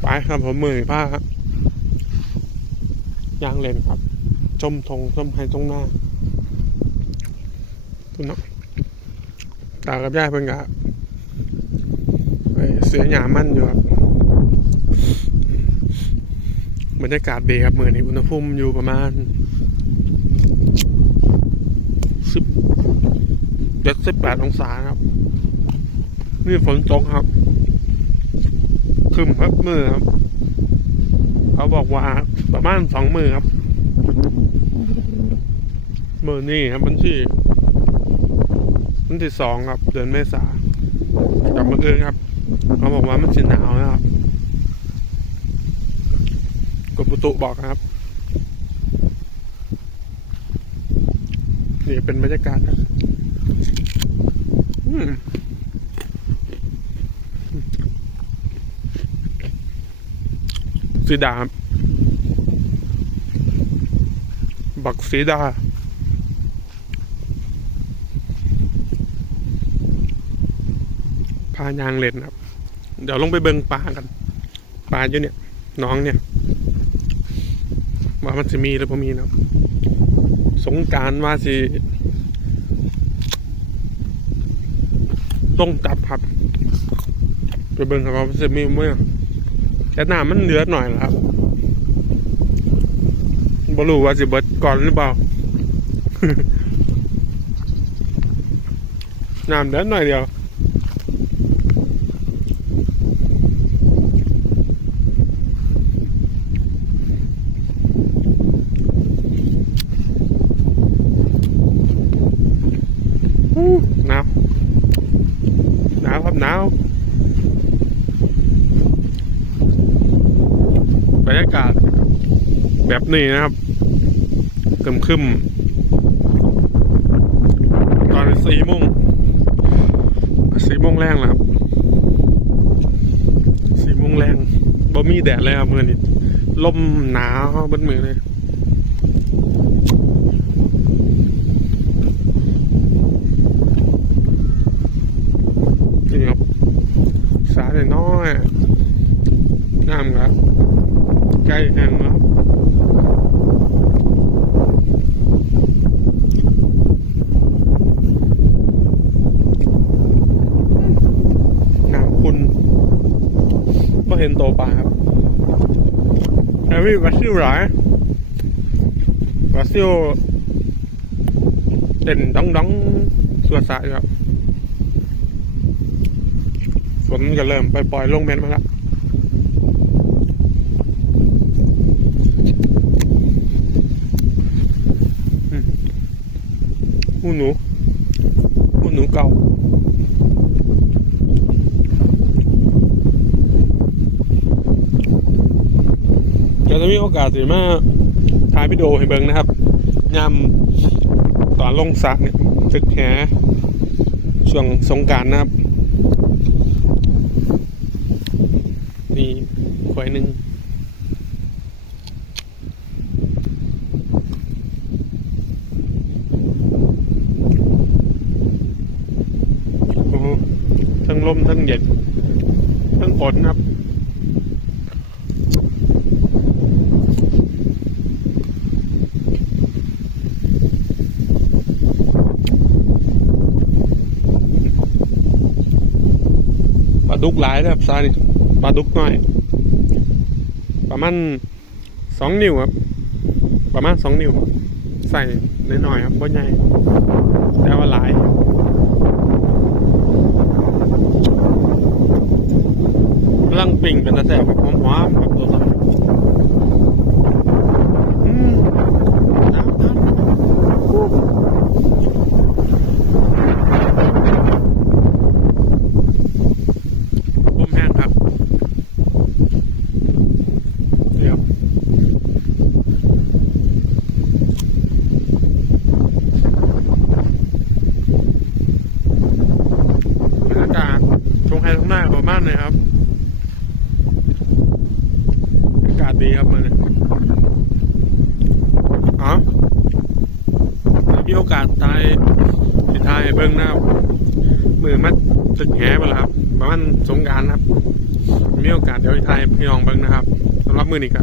ไปครับผมมือผ้าครับยางเลนครับ ชมทงชมไฮตรงหน้าคุณเนาะตากับยายเพิ่งกะไปเสียหยามั่นอยู่ครับบรรยากาศดีครับเหมือนอุณหภูมิอยู่ประมาณสิบเจ็ดสิบแปดองศาครับ นี่ฝนตกครับ คึมครับมือครับ เขาบอกว่าประมาณสองมือครับมือนี่ครับวันที่วันที่สองครับ เดือนเมษากับมืออื่นครับ เขาบอกว่ามันจะหนาวนะครับกรมอุตุบอกครับนี่เป็นบรรยากาศครับ อืม สีดาครับบักสีดาพายางเล่นครับ เดี๋ยวลงไปเบิงปลากันปลาอยู่เนี่ย น้องเนี่ยว่ามันจะมีหรือไม่มีนะสงการว่าสิต้องจับครับไปเบิงครับว่ามันจะมีเมื่อ แต่น้ำมันเหลือหน่อยครับบรู้ว่าสิเบิดก่อนหรือเปล่า น้ำเลือหน่อยเดียวอู้หนาว หนาวครับหนาว บรรยากาศ แบบนี้นะครับคึมคึมๆตอนสี่โมงสี่โมงแรงแล้วครับสี่โมงแรงบ่มีแดดเลยครับเมื่อนี้ลมหนาวเบนมือเลยนี่ครับสาเล็กน้อยงามครับใกล้แห้งแล้วครับน้ำคุณก็เห็นโตวปลาครับแอรี่วาซิลหลายวาซิลเด่นดองดองสวดสายครับฝนก็เริ่มไปปล่อยๆลงเม็ดมาแล้วหูหนูหูหนูเก่า มีโอกาสสิมาถ่ายวิดีโอให้เบิ่งนะครับยามตอนลงสระเนี่ยตึกแหช่วงสงการนะครับ นี่ขวายหนึ่งทั้งลมทั้งเย็นทั้งฝนครับ ดุกหลายนะครับซานี่ปลาดุกน้อย ประมาณสองนิ้วครับ ประมาณสองนิ้ว ใส่น้อยๆครับบ่ใหญ่แต่ว่าหลายกำลังปิ่งเป็นตะแสบแบบหอมๆครับตัวสันอืมน้ำน้ำลมแห้งครับ เดี๋ยว บรรยากาศตรงไฮตรงหน้าประมาณเลยครับอากาศดีครับมันอ๋อมีโอกาสตายสิทายเบิ้งหน้ามือมัดตึกแหไปแล้วครับประมาณสงการครับ มีมีโอกาสเดี๋ยวไทยพี่น้องเบิ้งนะครับสำหรับมือนี้ก็